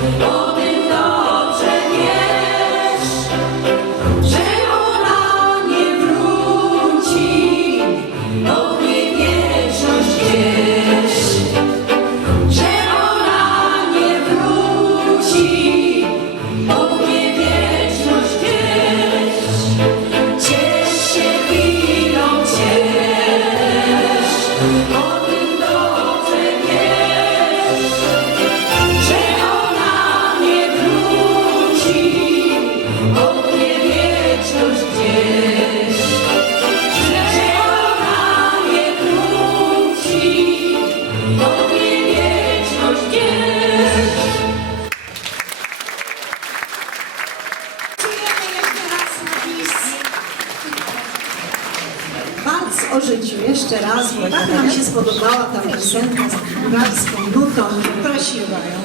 너 o życiu jeszcze raz, bo tak nam się spodobała ta piosenka z bulgarską nutą, że prosiła ją.